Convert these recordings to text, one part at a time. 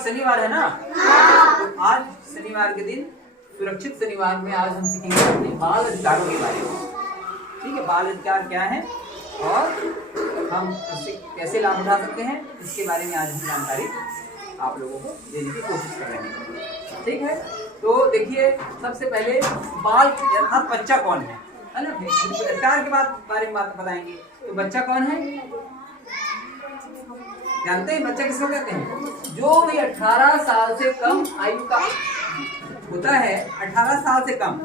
शनिवार है ना? तो आज शनिवार के दिन सुरक्षित शनिवार में आज हम सीखेंगे अपने बाल अधिकारों के बारे में। ठीक है, बाल अधिकार क्या है और हम उससे कैसे लाभ उठा सकते हैं, इसके बारे में आज हम जानकारी आप लोगों को देने की कोशिश कर रहे हैं। ठीक है, तो देखिए सबसे पहले बाल अर्थात बच्चा कौन है ना? अधिकार के बारे में बात बताएंगे। तो बच्चा कौन है जानते हैं? बच्चा किसको कहते हैं? जो भी 18 साल से कम आयु का होता है, 18 साल से कम,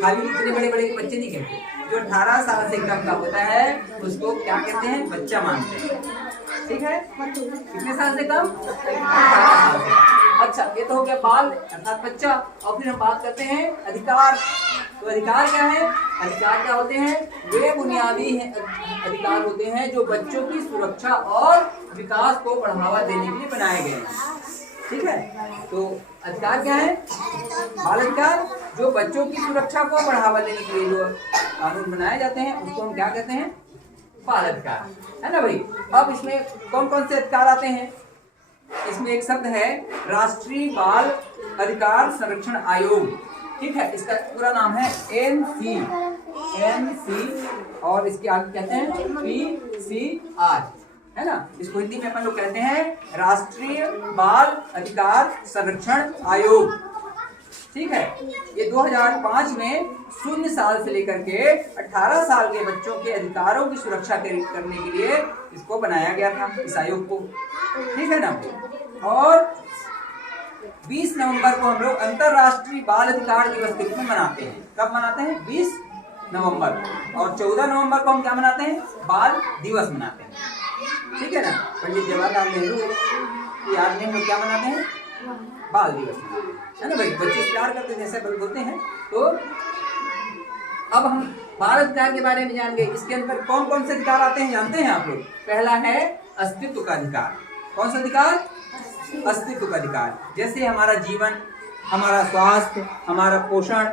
खाली इतने बड़े बड़े के बच्चे नहीं कहते, जो 18 साल से कम का होता है उसको क्या कहते हैं? बच्चा मानते हैं। ठीक है, कितने साल से कम? 18 साल से कम। अच्छा, ये तो हो गया बाल अर्थात बच्चा। और फिर हम बात करते हैं अधिकार। तो अधिकार क्या है? अधिकार क्या होते हैं? वे बुनियादी अधिकार होते हैं जो बच्चों की सुरक्षा और विकास को बढ़ावा देने के लिए बनाए गए हैं। ठीक है, तो अधिकार क्या है? बाल अधिकार जो बच्चों की सुरक्षा को बढ़ावा देने के लिए जो कानून बनाए जाते हैं उसको हम क्या कहते हैं? बाल अधिकार, है ना भाई? अब इसमें कौन कौन से अधिकार आते हैं? इसमें एक शब्द है राष्ट्रीय बाल अधिकार संरक्षण आयोग। ठीक है, इसका पूरा नाम है NC और इसके आगे कहते हैं PCR, है ना? इसको हिंदी में अपन लोग कहते हैं राष्ट्रीय बाल अधिकार संरक्षण आयोग। ठीक है, ये 2005 में 0 साल से लेकर के 18 साल के बच्चों के अधिकारों की सुरक्षा करने के लिए इसको बनाया गया था, इस आयोग को। ठीक है ना? और 20 नवंबर को हम लोग अंतरराष्ट्रीय बाल अधिकार दिवस के रूप में मनाते हैं। कब मनाते हैं? 20 नवंबर। और 14 नवंबर को हम क्या मनाते हैं? बाल दिवस मनाते हैं। ठीक है ना? पंडित जवाहरलाल नेहरू की याद में हम लोग क्या मनाते हैं? बाल दिवस मनाते हैं, है ना भाई? बच्चे प्यार करते हैं, जैसे बोलते हैं। तो अब हम बाल अधिकार के बारे में जान गए। इसके अंदर कौन कौन से अधिकार आते हैं जानते हैं आप लोग? पहला है अस्तित्व का अधिकार। कौन सा अधिकार? अस्तित्व का अधिकार। जैसे हमारा जीवन, हमारा स्वास्थ्य, हमारा पोषण,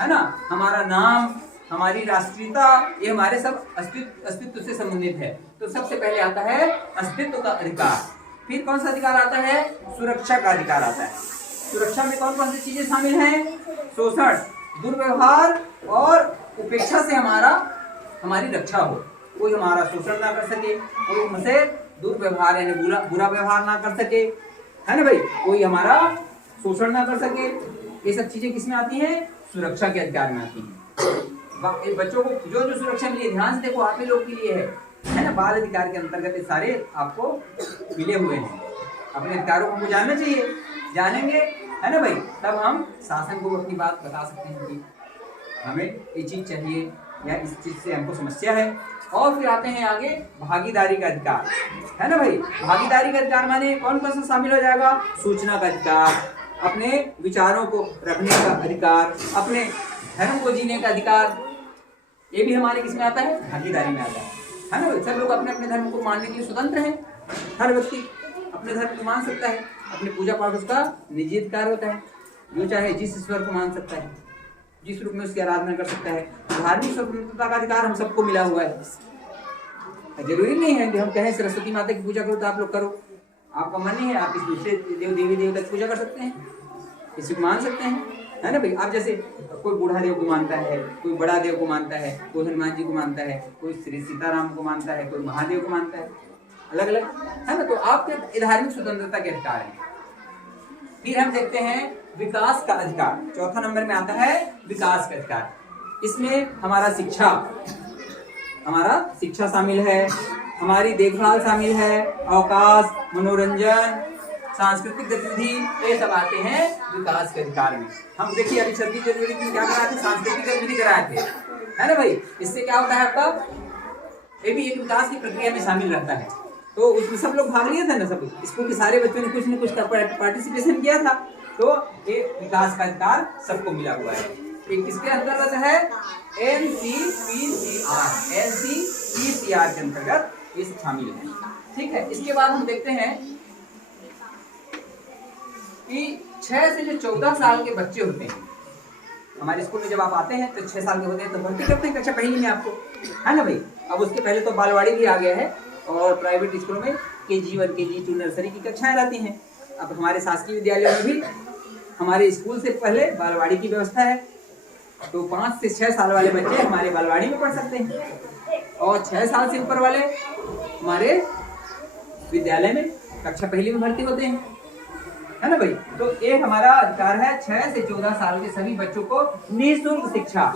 है ना, हमारा नाम, हमारी राष्ट्रीयता, ये हमारे सब अस्तित्व से संबंधित है। तो सबसे पहले आता है अस्तित्व का अधिकार। फिर कौन सा अधिकार आता है? सुरक्षा का अधिकार आता है। सुरक्षा में कौन कौन सी चीजें शामिल हैं? शोषण, दुर्व्यवहार और उपेक्षा से हमारी रक्षा हो। कोई हमारा शोषण ना कर सके, कोई हमसे दुर्व्यवहार यानी बुरा व्यवहार ना कर सके, है ना भाई? कोई हमारा शोषण ना कर सके। ये सब चीजें किसमें आती हैं? सुरक्षा के अधिकार में आती हैं। बच्चों को जो जो सुरक्षा मिली, ध्यान से देखो, आप ही लोग के लिए है ना? बाल अधिकार के अंतर्गत ये सारे आपको मिले हुए हैं। अपने अधिकारों को जानना चाहिए, जानेंगे, है ना भाई? तब हम शासन को अपनी बात बता सकते हैं कि हमें ये चीज चाहिए या इस चीज से हमको समस्या है। और फिर आते हैं आगे भागीदारी का अधिकार, है ना भाई? भागीदारी का अधिकार माने कौन कौन सा शामिल हो जाएगा? सूचना का अधिकार, अपने विचारों को रखने का अधिकार, अपने धर्म को जीने का अधिकार, ये भी हमारे किस में आता है? भागीदारी में आता है ना भाई? सब लोग अपने अपने धर्म को मानने के लिए स्वतंत्र हैं। हर व्यक्ति अपने धर्म को मान सकता है, अपने पूजा पाठ उसका निजी अधिकार होता है। जो चाहे जिस ईश्वर को मान सकता है, जिस रूप में उसकी आराधना कर सकता है। धार्मिक स्वतंत्रता का अधिकार हम सबको मिला हुआ है। जरूरी नहीं है कि हम कहें सरस्वती माता की पूजा करो तो आप लोग करो। आपका मन नहीं है, आप इस दूसरे देवी देवता की पूजा कर सकते हैं, किसी को मान सकते हैं, है ना भाई? आप जैसे कोई बूढ़ा देव को मानता है, कोई बड़ा देव को मानता है, कोई हनुमान जी को मानता है, कोई श्री सीताराम को मानता है, कोई महादेव को मानता है, अलग अलग, है ना? तो आपके धार्मिक स्वतंत्रता के अधिकार है। फिर हम देखते हैं विकास का अधिकार। चौथा नंबर में आता है विकास का अधिकार। इसमें हमारा शिक्षा शामिल है, हमारी देखभाल शामिल है, अवकाश, मनोरंजन, सांस्कृतिक गतिविधि, ये सब आते हैं विकास के अधिकार में। हम देखिए अभी 26 जनवरी की क्या कराए थे? सांस्कृतिक गतिविधि कराए थे, है ना भाई? इससे क्या होता है आपका? ये भी एक विकास की प्रक्रिया में शामिल रहता है। तो उसमें सब लोग भाग लिए थे ना, सब स्कूल के सारे बच्चों ने कुछ न कुछ पार्टिसिपेशन किया था। तो ये विकास का अधिकार सबको मिला हुआ है। किसके अंतर्गत है? NCPCR के अंतर्गत ये शामिल है। ठीक है, इसके बाद हम देखते हैं कि 6 से जो 14 साल के बच्चे होते हैं, हमारे स्कूल में जब आप आते हैं तो 6 साल के होते हैं तो भर्ती करते हैं कक्षा पहली में आपको, है ना भाई? अब उसके पहले तो बालवाड़ी भी आ गया है और प्राइवेट स्कूलों में KG1 KG2 नर्सरी की कक्षाएं रहती हैं। अब हमारे शासकीय विद्यालयों में भी हमारे स्कूल से पहले बालवाड़ी की व्यवस्था है, तो 5 से 6 साल वाले बच्चे हमारे बालवाड़ी में पढ़ सकते हैं और 6 साल से ऊपर वाले हमारे विद्यालय में कक्षा पहली में भर्ती होते हैं, है ना भाई। तो एक हमारा अधिकार है 6 से 14 साल के सभी बच्चों को निःशुल्क शिक्षा,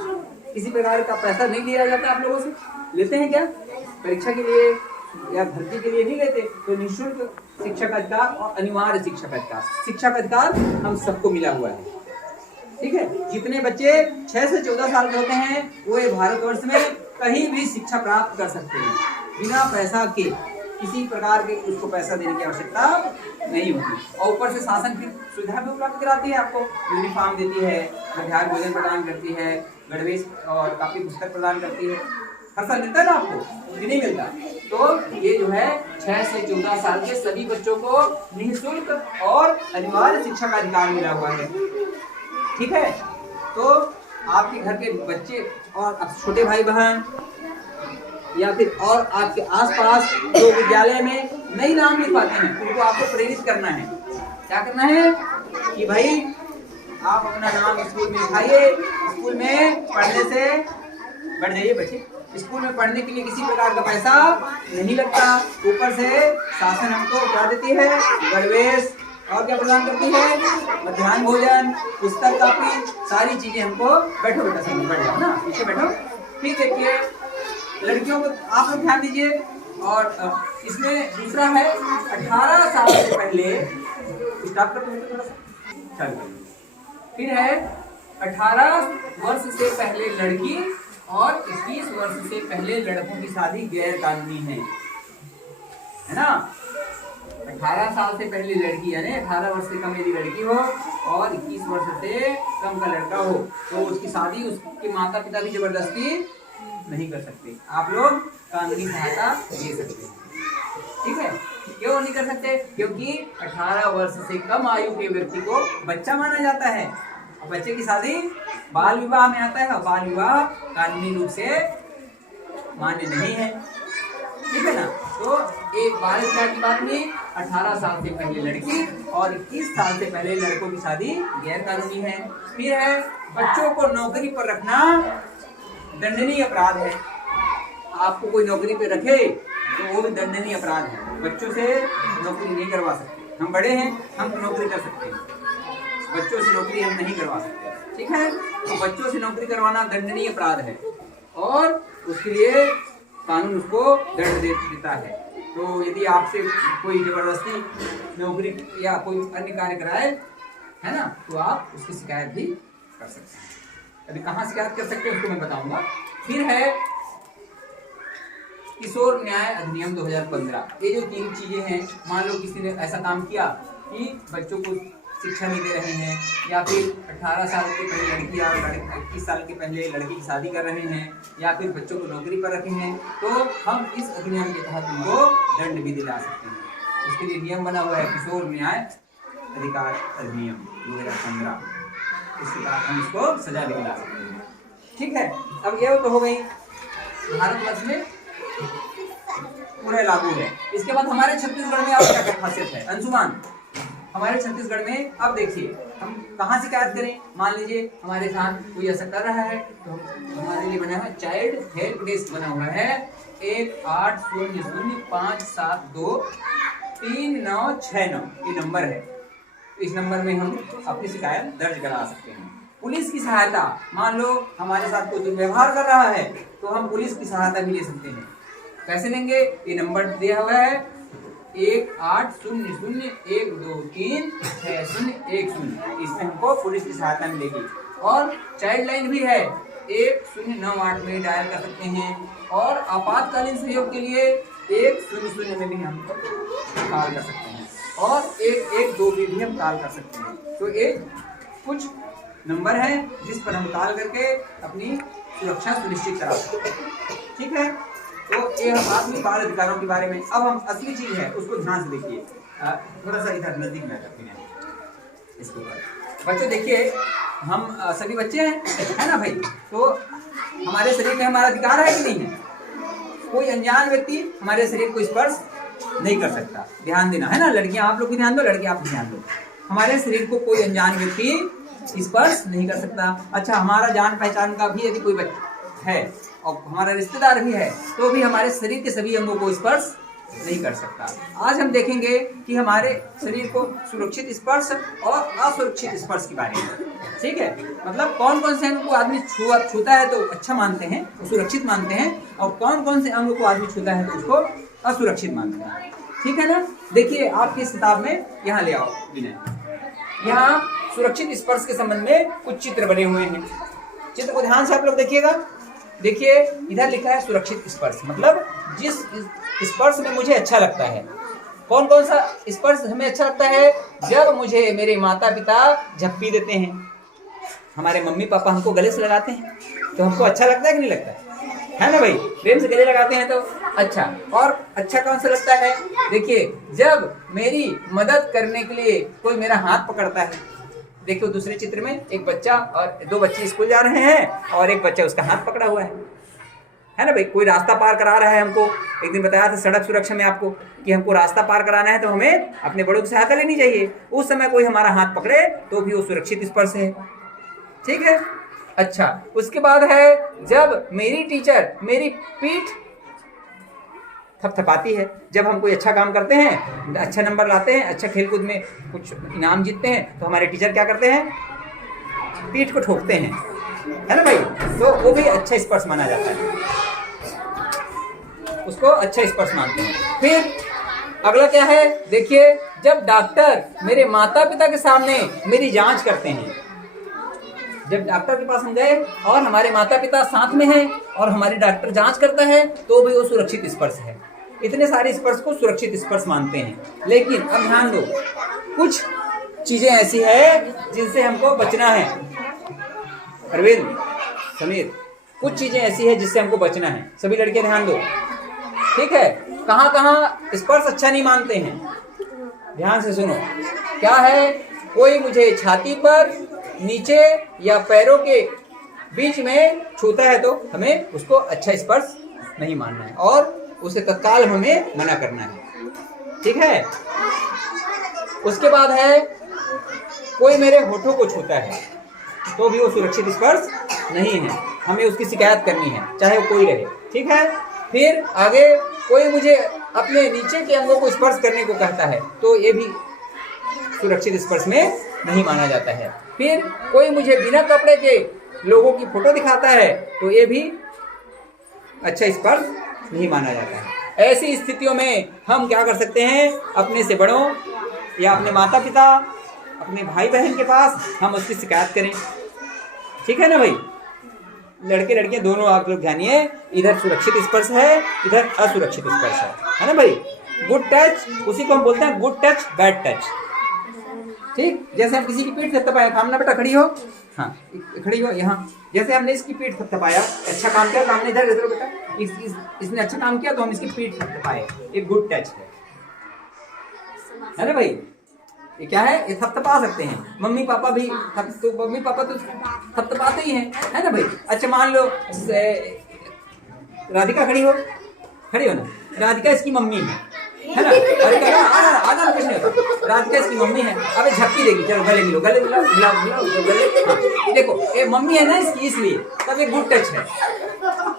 किसी प्रकार का पैसा नहीं लिया जाता। आप लोगों से लेते हैं क्या परीक्षा के लिए या भर्ती के लिए? नहीं लेते। तो निःशुल्क शिक्षा का अधिकार और अनिवार्य शिक्षा का अधिकार, शिक्षा का अधिकार हम सबको मिला हुआ है, ठीक है। जितने बच्चे 6 से 14 साल के होते हैं वो भारतवर्ष में कहीं भी शिक्षा प्राप्त कर सकते हैं बिना पैसा के, किसी प्रकार के उसको पैसा देने की आवश्यकता नहीं होती। और ऊपर से शासन की सुविधा भी उपलब्ध कराती है, आपको यूनिफॉर्म देती है, मध्याह्न भोजन प्रदान करती है, गणवेश और कापी पुस्तक प्रदान करती है। हर साल मिलता है ना आपको, ये नहीं मिलता। तो ये जो है 6 से 14 साल के सभी बच्चों को निःशुल्क और अनिवार्य शिक्षा का अधिकार मिला हुआ है, ठीक है। तो आपके घर के बच्चे और छोटे भाई बहन या फिर और आपके आसपास जो विद्यालय में नई नाम लिख पाते हैं उनको आपको प्रेरित करना है। क्या करना है कि भाई आप अपना नाम स्कूल में लिखाइए, स्कूल में पढ़ने से बढ़ जाइए बच्चे। स्कूल में पढ़ने के लिए किसी प्रकार का पैसा नहीं लगता, ऊपर से शासन हमको क्या देती है, गणवेश और क्या प्रदान करती है, मध्याह्न भोजन, पुस्तक, कापी, सारी चीजें हमको। बैठो बेटा, सब बैठ जाओ ना, पीछे बैठो। फिर देखिए लड़कियों को आप लोग ध्यान दीजिए। और इसमें दूसरा है 18 साल से पहले स्टार्ट करते हैं थोड़ा सा। फिर है 18 वर्ष से पहले लड़की और 21 वर्ष से पहले लड़कों की शादी गैर कानूनी है ना। 18 साल से पहले लड़की यानी 18 वर्ष से कम यदि लड़की हो और 21 वर्ष से कम का लड़का हो तो उसकी शादी उसके माता पिता भी जबरदस्ती नहीं कर सकते। आप लोग कानूनी सहायता दे सकते हैं, ठीक है। क्यों नहीं कर सकते? क्योंकि 18 वर्ष से कम आयु के व्यक्ति को बच्चा माना जाता है। बच्चे की शादी बाल विवाह में आता है और बाल विवाह कानूनी रूप से मान्य नहीं है, ठीक है ना। तो एक बाल विवाह की बात में 18 साल से पहले लड़की और 21 साल से पहले लड़कों की शादी गैर कानूनी है। फिर है बच्चों को नौकरी पर रखना दंडनीय अपराध है। आपको कोई नौकरी पे रखे तो वो भी दंडनीय अपराध है। बच्चों से नौकरी नहीं करवा सकते। हम बड़े हैं, हम नौकरी कर सकते हैं, बच्चों से नौकरी हम नहीं करवा सकते, ठीक है। तो बच्चों से नौकरी करवाना दंडनीय अपराध है और उसके लिए कानून उसको दंड देता है। तो यदि आपसे कोई जबरदस्ती नौकरी या कोई अन्य कार्य कराए, है ना, तो आप उसकी शिकायत भी कर सकते हैं। अभी कहाँ शिकायत कर सकते हैं उसको मैं बताऊंगा। फिर है किशोर न्याय अधिनियम 2015। ये जो 3 चीजें हैं, मान लो किसी ने ऐसा काम किया कि बच्चों को शिक्षा नहीं दे रहे हैं या फिर 18 साल के पहले लड़की और 21 साल के पहले लड़की की शादी कर रहे हैं या फिर बच्चों को नौकरी पर रखे हैं, तो हम इस अधिनियम के तहत उनको दंड भी दिला सकते हैं। उसके लिए नियम बना हुआ है किशोर न्याय अधिकार अधिनियम 2015। इसके तहत हम इसको सजा भी दिला सकते हैं, ठीक है। अब ये तो हो गई भारतवर्ष में पूरा लागू है। इसके बाद हमारे छत्तीसगढ़ में और क्या क्या खासियत है अंशुमान? हमारे छत्तीसगढ़ में अब देखिए हम कहाँ शिकायत करें। मान लीजिए हमारे साथ कोई ऐसा कर रहा है तो हमारे लिए बना है चाइल्ड हेल्प डेस्क बना हुआ है 1800572396 ये नंबर है। इस नंबर में हम अपनी शिकायत दर्ज करा सकते हैं। पुलिस की सहायता, मान लो हमारे साथ कोई दुर्व्यवहार कर रहा है तो हम पुलिस की सहायता भी ले सकते हैं। कैसे लेंगे? ये नंबर दिया हुआ है 180012360110। इसमें हमको पुलिस की सहायता मिलेगी। और चाइल्ड लाइन भी है 1098 में डायल कर सकते हैं और आपातकालीन सहयोग के लिए 100 में भी हम कॉल कर सकते हैं और 112 में भी हम कॉल कर सकते हैं। तो एक कुछ नंबर है जिस पर हम कॉल करके अपनी सुरक्षा सुनिश्चित करा सकते हैं, ठीक है। तो ये आदमी बाल अधिकारों के बारे में। अब हम असली चीज है उसको ध्यान से देखिए, थोड़ा सा इधर नजदीक में करते हैं इसके ऊपर। बच्चों देखिए हम सभी बच्चे हैं, है ना भाई। तो हमारे शरीर में हमारा अधिकार है कि नहीं है? कोई अनजान व्यक्ति हमारे शरीर को स्पर्श नहीं कर सकता। ध्यान देना है ना, लड़कियां आप लोग भी ध्यान दो, लड़के आप भी ध्यान दो। हमारे शरीर को कोई अनजान व्यक्ति स्पर्श नहीं कर सकता। अच्छा, हमारा जान पहचान का भी यदि कोई व्यक्ति है और हमारा रिश्तेदार भी है तो भी हमारे शरीर के सभी अंगों को स्पर्श नहीं कर सकता। आज हम देखेंगे कि हमारे शरीर को सुरक्षित स्पर्श और असुरक्षित स्पर्श के बारे में। ठीक है, मतलब कौन कौन से अंग को आदमी छूता है तो अच्छा मानते हैं, सुरक्षित मानते हैं, और कौन कौन से अंग को आदमी छूता है तो उसको असुरक्षित मानते हैं। ठीक है ना। देखिए आपकी इस किताब में यहाँ ले आओ विनय, यहाँ सुरक्षित स्पर्श के संबंध में कुछ चित्र बने हुए हैं। चित्र को ध्यान से आप लोग देखिएगा। देखिए इधर लिखा है सुरक्षित स्पर्श, मतलब जिस स्पर्श में मुझे अच्छा लगता है। कौन कौन सा स्पर्श हमें अच्छा लगता है? जब मुझे मेरे माता पिता झप्पी देते हैं, हमारे मम्मी पापा हमको गले से लगाते हैं तो हमको अच्छा लगता है कि नहीं लगता है ना भाई? प्रेम से गले लगाते हैं तो अच्छा। और अच्छा कौन सा लगता है? देखिए जब मेरी मदद करने के लिए कोई मेरा हाथ पकड़ता है। देखो दूसरे चित्र में एक बच्चा और दो बच्चे स्कूल जा रहे हैं और एक बच्चा उसका हाथ पकड़ा हुआ है ना भाई? कोई रास्ता पार करा रहा है हमको। एक दिन बताया था सड़क सुरक्षा में आपको कि हमको रास्ता पार कराना है तो हमें अपने बड़ों की सहायता लेनी चाहिए। उस समय कोई हमारा हाथ पकड़े तो भी वो सुरक्षित स्पर्श है। ठीक है। अच्छा, उसके बाद है जब मेरी टीचर मेरी पीठ थपथपाती है। जब हम कोई अच्छा काम करते हैं, अच्छा नंबर लाते हैं, अच्छा खेलकूद में कुछ इनाम जीतते हैं तो हमारे टीचर क्या करते हैं? पीठ को ठोकते हैं, है ना भाई? तो वो भी अच्छा स्पर्श माना जाता है, उसको अच्छा स्पर्श मानते हैं। फिर अगला क्या है? देखिए जब डॉक्टर मेरे माता पिता के सामने मेरी जांच करते हैं। जब डॉक्टर के पास हम गए और हमारे माता पिता साथ में हैं और हमारे डॉक्टर जांच करता है तो भी वो सुरक्षित स्पर्श है। इतने सारे स्पर्श को सुरक्षित स्पर्श मानते हैं। लेकिन अब ध्यान दो, कुछ चीजें ऐसी है जिनसे हमको बचना है। अरविंद, समीर, कुछ चीजें ऐसी है जिससे हमको बचना है। सभी लड़के ध्यान दो, ठीक है? कहाँ कहाँ स्पर्श अच्छा नहीं मानते हैं, ध्यान से सुनो। क्या है? कोई मुझे छाती पर, नीचे या पैरों के बीच में छूता है तो हमें उसको अच्छा स्पर्श नहीं मानना है और उसे तत्काल हमें मना करना है। ठीक है। उसके बाद है कोई मेरे होठों को छूता है तो भी वो सुरक्षित स्पर्श नहीं है, हमें उसकी शिकायत करनी है चाहे वो कोई रहे। ठीक है। फिर आगे कोई मुझे अपने नीचे के अंगों को स्पर्श करने को कहता है तो ये भी सुरक्षित स्पर्श में नहीं माना जाता है। फिर कोई मुझे बिना कपड़े के लोगों की फोटो दिखाता है तो ये भी अच्छा स्पर्श नहीं माना जाता है। ऐसी स्थितियों में हम क्या कर सकते हैं? अपने से बड़ों या अपने माता पिता, अपने भाई बहन के पास हम उसकी शिकायत करें। ठीक है ना भाई? लड़के लड़कियां दोनों आप लोग जानिए, इधर सुरक्षित स्पर्श है, इधर असुरक्षित स्पर्श है ना भाई? गुड टच, उसी को हम बोलते हैं गुड टच बैड टच। ठीक, जैसे हम किसी की पीठ थपथपाया, कामना बेटा खड़ी हो, हाँ खड़ी हो यहाँ। जैसे हमने इसकी पीठ थपथपाया, अच्छा काम किया तो हमने इधर इधर बेटा इसने अच्छा काम किया तो हम इसकी पीठ थपथपाए, एक गुड टच है ना भाई? ये क्या है? ये थपथपा सकते हैं। मम्मी पापा भी तो मम्मी पापा तो थपथपाते ही हैं, है ना भाई? अच्छा मान लो राधिका खड़ी हो ना, राधिका इसकी मम्मी है ना? राधिका आधा कुछ नहीं होता, राधिका इसकी मम्मी है। अबे झपकी देगी, चलो गले मिलो, गले मिलाओ गले। हाँ, देखो ये मम्मी है ना इसकी, इसलिए तब ये गुड टच है।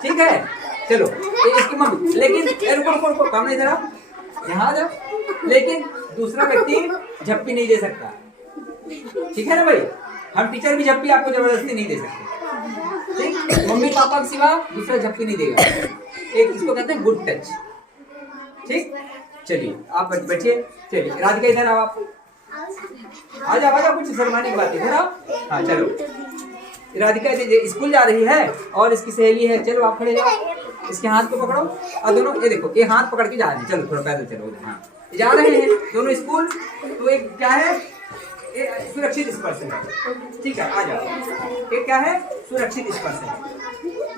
ठीक है, चलो ये इसकी मम्मी। लेकिन रुको काम नहीं दे रहा, यहाँ आ जाओ। लेकिन दूसरा व्यक्ति झप्पी नहीं दे सकता। ठीक है ना भाई? हम टीचर भी झप्पी आपको जबरदस्ती नहीं दे सकते। ठीक, मम्मी पापा के सिवा दूसरा झप्पी नहीं देगा। एक इसको कहते हैं गुड टच। ठीक, चलिए आप बैठिए। चलिए राधिका इधर आओ, आप आ जाओ, कुछ शर्माने की बात इधर आओ। हाँ चलो, राधिका स्कूल जा रही है और इसकी सहेली है, चलो आप खड़े जाओ, इसके हाथ को पकड़ो और दोनों ये देखो ये हाथ पकड़ के जा रहे हैं। चलो थोड़ा पैदल चलो, हाँ जा रहे हैं दोनों स्कूल। तो एक क्या है? सुरक्षित स्पर्श है। ठीक है, आ जाओ। ये क्या है? सुरक्षित स्पर्श है,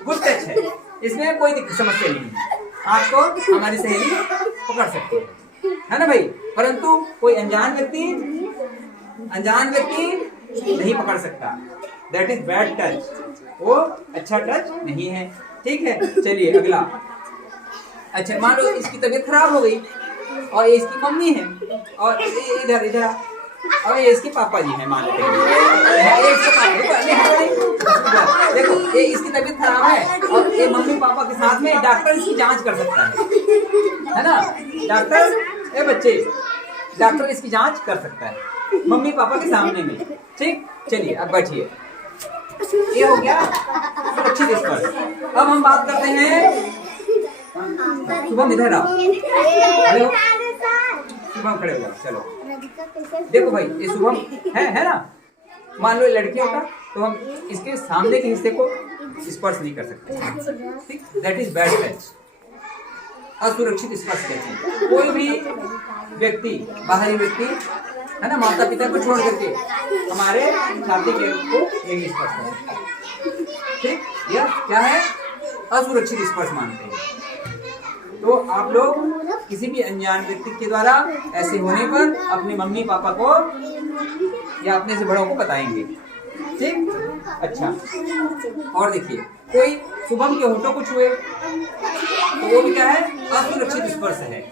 गुड टच है, इसमें कोई समस्या नहीं है। हाथ को हमारी सहेली पकड़ सकती है ना भाई? परंतु कोई अनजान व्यक्ति नहीं पकड़ सकता, दैट इज बैड टच, वो अच्छा टच नहीं है। ठीक है, चलिए अगला। अच्छा मान लो इसकी तबीयत खराब हो गई, और ये इसकी मम्मी है, और इधर इधर और ये इसके पापा जी हैं, मान लेते हैं ये इसके पापा। देखो ये इसकी तबीयत खराब है और ये मम्मी पापा के साथ में डॉक्टर इसकी जांच कर सकता है ना। डॉक्टर ए बच्चे, डॉक्टर इसकी जांच कर सकता है मम्मी पापा के सामने में। ठीक, चलिए अब बैठिए। ये हो गया सुरक्षित स्पर्श। अब हम बात करते हैं, शुभम इधर आओ, हेलो शुभम खड़े हो जाओ। चलो देखो भाई, ये शुभम है ना। मान लो ये लड़की होता तो हम इसके सामने के हिस्से को स्पर्श नहीं कर सकते। ठीक, दैट इज बैड टच, असुरक्षित स्पर्श कहते हैं। कोई भी व्यक्ति, बाहरी व्यक्ति है ना, माता पिता को छोड़ करके हमारे छाती के को नहीं स्पर्श करते। ठीक, यह क्या है, असुरक्षित स्पर्श मानते हैं। तो आप लोग किसी भी अनजान व्यक्ति के द्वारा ऐसे होने पर अपने मम्मी पापा को या अपने से बड़ों को बताएंगे। ठीक, अच्छा। और देखिए, कोई शुभम के होठों को छुए तो वो भी क्या है, असुरक्षित स्पर्श है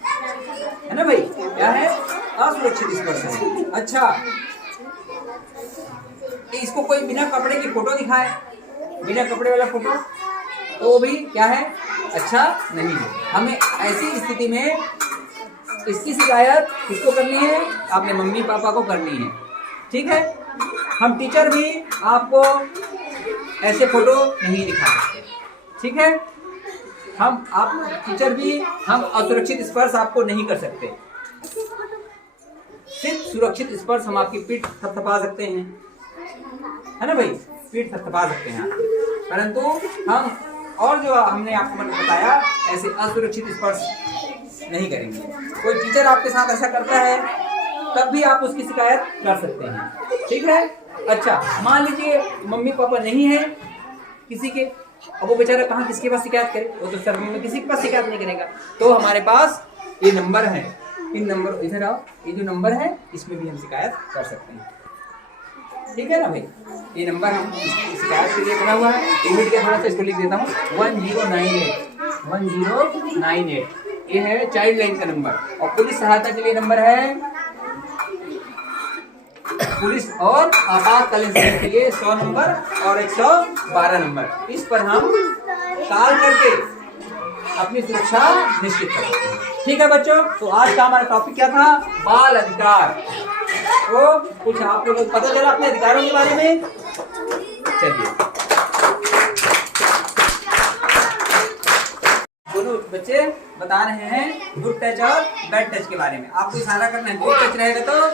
ना भाई, क्या है, असुरक्षित स्पर्श है। अच्छा, इसको कोई बिना कपड़े की फोटो दिखाए, बिना कपड़े वाला फोटो, तो वो भी क्या है, अच्छा नहीं है। हमें ऐसी स्थिति में इसकी शिकायत किसको करनी है, अपने मम्मी पापा को करनी है। ठीक है, हम टीचर भी आपको ऐसे फोटो नहीं दिखा सकते। ठीक है, आप टीचर भी हम असुरक्षित स्पर्श आपको नहीं कर सकते। सिर्फ सुरक्षित स्पर्श हम आपकी पीठ थपथपा सकते हैं, है ना भाई, पीठ थपथपा सकते हैं, परंतु हम और जो हमने आपको बताया ऐसे असुरक्षित स्पर्श नहीं करेंगे। कोई टीचर आपके साथ ऐसा करता है तब भी आप उसकी शिकायत कर सकते हैं। ठीक है, अच्छा, मान लीजिए मम्मी पापा नहीं है किसी के, अब वो बेचारा कहाँ किसके पास शिकायत करे, वो तो सर में किसी के पास शिकायत नहीं करेगा। तो हमारे पास ये नंबर है, इन नंबर, इधर आओ, ये जो नंबर है इसमें भी हम शिकायत कर सकते हैं। ठीक है ना भाई, ये नंबर हम शिकायत के लिए बना हुआ है। लिमिट के थोड़ा सा इसको लिख देता हूँ, 1098 ये है चाइल्ड लाइन का नंबर। और पुलिस सहायता के लिए नंबर है, पुलिस और आपातकालीन सेवा के लिए 100 नंबर और 112 नंबर। इस पर हम कॉल करके अपनी सुरक्षा निश्चित कर सकते हैं। ठीक है बच्चों, तो आज का हमारा टॉपिक क्या था, बाल अधिकार। तो कुछ आप लोगों को पता चला अपने अधिकारों के बारे में। चलिए, दोनों बच्चे बता रहे हैं गुड टच और बैड टच के बारे में। आपको इशारा करना है, गुड टच रहेगा तो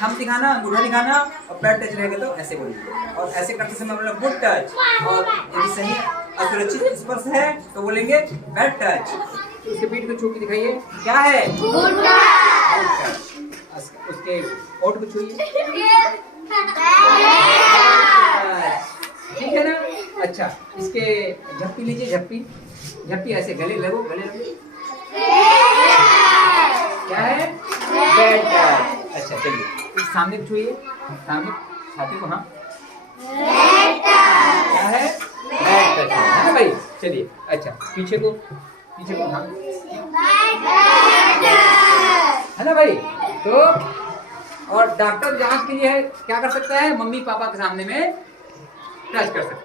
हम दिखाना, अंगूठा दिखाना, और बैड टच रहेगा तो ऐसे बोलेंगे। और ऐसे करते समय बोलेंगे गुड टच, और यदि सही असुरक्षित स्पर्श है तो बोलेंगे बैड टच। उसके पीठ को छू के दिखाइए, क्या है, गुड टच। उसके होठ को छूइए, ठीक है ना। अच्छा, इसके झप्पी लीजिए, झप्पी ऐसे गले लगो, क्या है, बैड टच। अच्छा चलिए, इस सामने छूइए, सामने छाती को, हाँ क्या है, बैड टच है ना भाई। चलिए, अच्छा पीछे को हाँ, है ना भाई। तो और डॉक्टर जांच के लिए क्या कर सकता है, मम्मी पापा के सामने में टच कर सकता है।